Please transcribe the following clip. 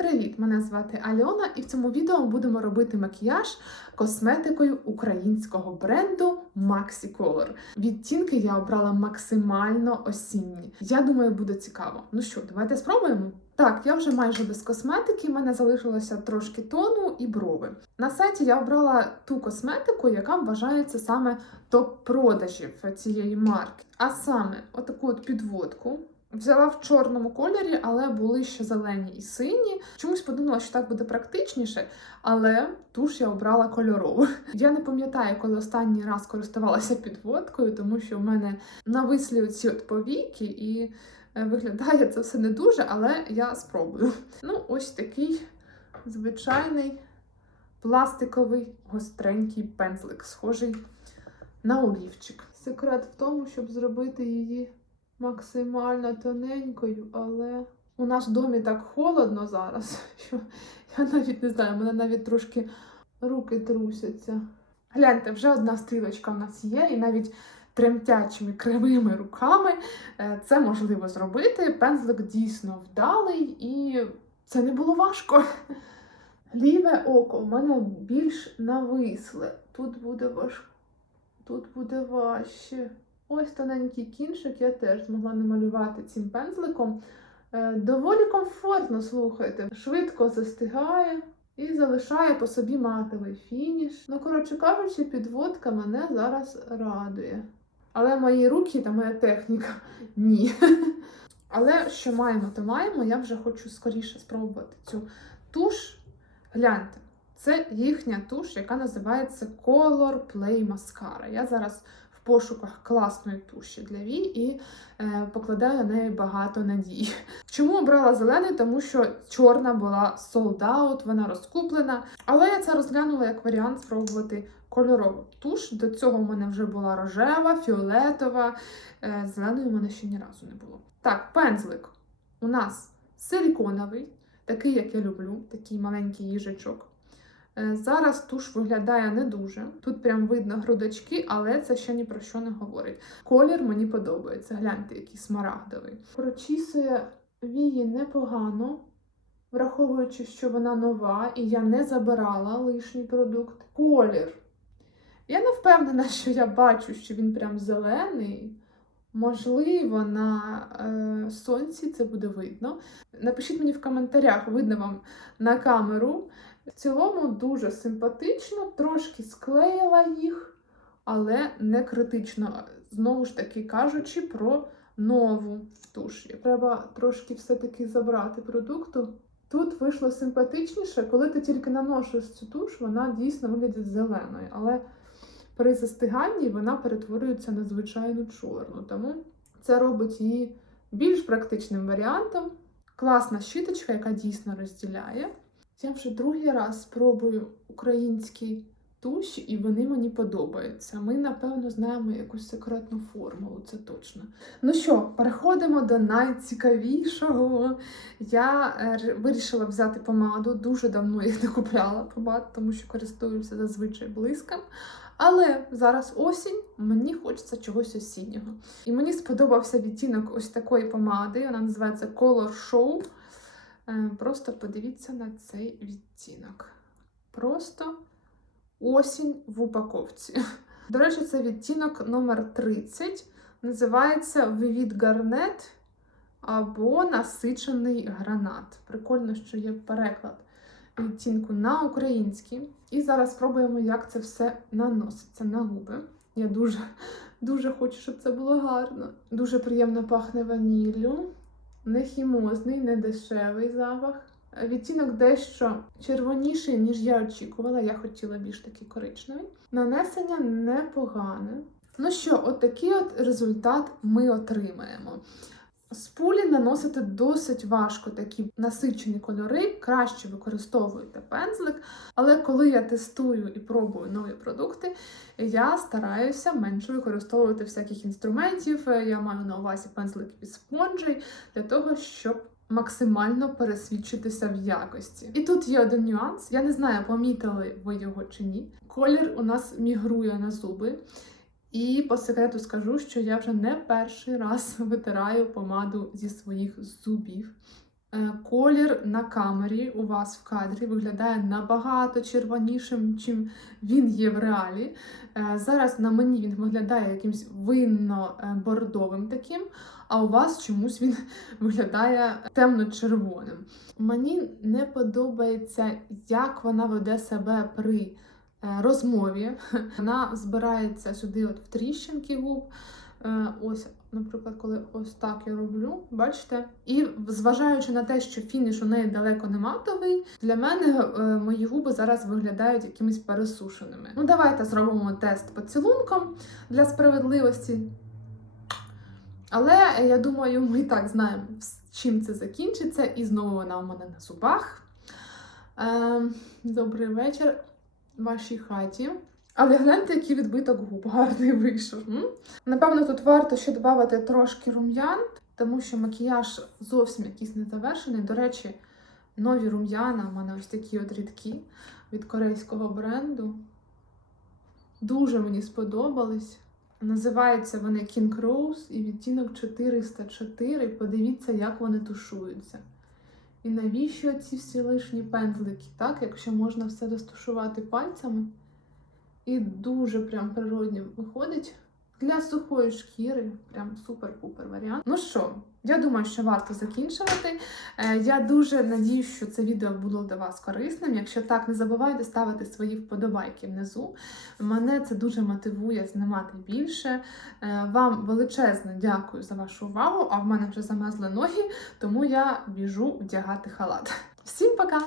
привіт! Мене звати Альона, і в цьому відео ми будемо робити макіяж косметикою українського бренду Maxi Color. Відтінки я обрала максимально осінні. Я думаю, буде цікаво. Ну що, давайте спробуємо. Так, я вже майже без косметики, в мене залишилося трошки тону і брови. На сайті я обрала ту косметику, яка вважається саме топ-продажів цієї марки. А саме отаку от підводку. Взяла в чорному кольорі, але були ще зелені і сині. Чомусь подумала, що так буде практичніше, але туш я обрала кольорову. Я не пам'ятаю, коли останній раз користувалася підводкою, тому що в мене навислі оці от повіки, і е, виглядає це все не дуже, але я спробую. Ну, ось такий звичайний пластиковий гостренький пензлик, схожий на олівчик. Секрет в тому, щоб зробити її максимально тоненькою, але у нас в домі так холодно зараз, що я навіть не знаю, мене навіть трошки руки трусяться. Гляньте, вже одна стрілочка в нас є, і навіть тремтячими кривими руками е, це можливо зробити. Пензлик дійсно вдалий, і це не було важко. Ліве око в мене більш нависле. Тут буде важко, тут буде важче. Ось тоненький кінчик я теж змогла намалювати цим пензликом. Е, Доволі комфортно, слухайте, швидко застигає і залишає по собі матовий фініш. Ну, коротше кажучи, підводка мене зараз радує. Але мої руки та моя техніка ні. Але що маємо, то маємо. Я вже хочу скоріше спробувати цю туш. Гляньте, це їхня туш, яка називається Color Play Mascara. Я зараз в пошуках класної туші для вій і е, покладаю на неї багато надій. Чому обрала зелений? Тому що чорна була sold out, вона розкуплена. Але я це розглянула як варіант спробувати кольорову туш. До цього в мене вже була рожева, фіолетова. Е, зеленої в мене ще ні разу не було. Так, пензлик у нас силіконовий, такий, як я люблю, такий маленький їжачок. Е, Зараз туш виглядає не дуже. Тут прям видно грудочки, але це ще ні про що не говорить. Колір мені подобається. Гляньте, який смарагдовий. Прочісує вії непогано, враховуючи, що вона нова, і я не забирала лишній продукт. Колір. Я не впевнена, що я бачу, що він прям зелений. Можливо, на е, сонці це буде видно. Напишіть мені в коментарях, видно вам на камеру. В цілому дуже симпатично, трошки склеїла їх, але не критично. Знову ж таки кажучи про нову туш. Треба трошки все-таки забрати продукту. Тут вийшло симпатичніше, коли ти тільки наносиш цю туш, вона дійсно виглядить зеленою. Але при застиганні вона перетворюється на звичайну чорну. Тому це робить її більш практичним варіантом. Класна щіточка, яка дійсно розділяє. Я вже другий раз спробую українські туші, і вони мені подобаються. Ми, напевно, знаємо якусь секретну формулу, це точно. Ну що, переходимо до найцікавішого. Я е, вирішила взяти помаду. Дуже давно їх не купляла помад, тому що користуюся зазвичай блиском. Але зараз осінь, мені хочеться чогось осіннього. І мені сподобався відтінок ось такої помади. Вона називається Color Show. Е, Просто подивіться на цей відтінок. Просто осінь в упаковці. До речі, це відтінок номер 30 Називається Vivid Garnet або Насичений гранат. Прикольно, що є переклад відтінку на український. І зараз спробуємо, як це все наноситься на губи. Я дуже, дуже хочу, щоб це було гарно. Дуже приємно пахне ваніллю. Не хімозний, не дешевий запах. Відтінок дещо червоніший, ніж я очікувала. Я хотіла більш такий коричневий. Нанесення непогане. Ну що, от такий от результат ми отримаємо. Пулі наносити досить важко такі насичені кольори, краще використовуйте пензлик. Але коли я тестую і пробую нові продукти, я стараюся менше використовувати всяких інструментів. Я маю на увазі пензлик від спонжей для того, щоб максимально пересвідчитися в якості. І тут є один нюанс. Я не знаю, помітили ви його чи ні. Колір у нас мігрує на зуби. І по секрету скажу, що я вже не перший раз витираю помаду зі своїх зубів. Е, Колір на камері у вас в кадрі виглядає набагато червонішим, чим він є в реалі. Е, Зараз на мені він виглядає якимсь винно-бордовим таким, а у вас чомусь він виглядає темно-червоним. Мені не подобається, як вона веде себе при розмові. Вона збирається сюди, от в тріщинки губ. Е, Ось, наприклад, коли ось так я роблю, бачите? І зважаючи на те, що фініш у неї далеко не матовий, для мене е, мої губи зараз виглядають якимись пересушеними. Ну, давайте зробимо тест поцілунком для справедливості. Але е, я думаю, ми і так знаємо, з чим це закінчиться, і знову вона у мене на зубах. Е, добрий вечір вашій хаті. Але гляньте, який відбиток губ гарний вийшов. М? Напевно, тут варто ще додати трошки рум'ян, тому що макіяж зовсім якийсь незавершений. До речі, нові рум'яна у мене ось такі от рідкі від корейського бренду. Дуже мені сподобались. Називаються вони King Rose і відтінок 404. Подивіться, як вони тушуються. І навіщо ці всі лишні пензлики, так? Якщо можна все розтушувати пальцями. І дуже прям природньо виходить. Для сухої шкіри прям супер-пупер варіант. Ну що, я думаю, що варто закінчувати. Е, Я дуже надію, що це відео було для вас корисним. Якщо так, не забувайте ставити свої вподобайки внизу. Мене це дуже мотивує знімати більше. Е, Вам величезне дякую за вашу увагу. А в мене вже замерзли ноги, тому я біжу вдягати халат. Всім пока!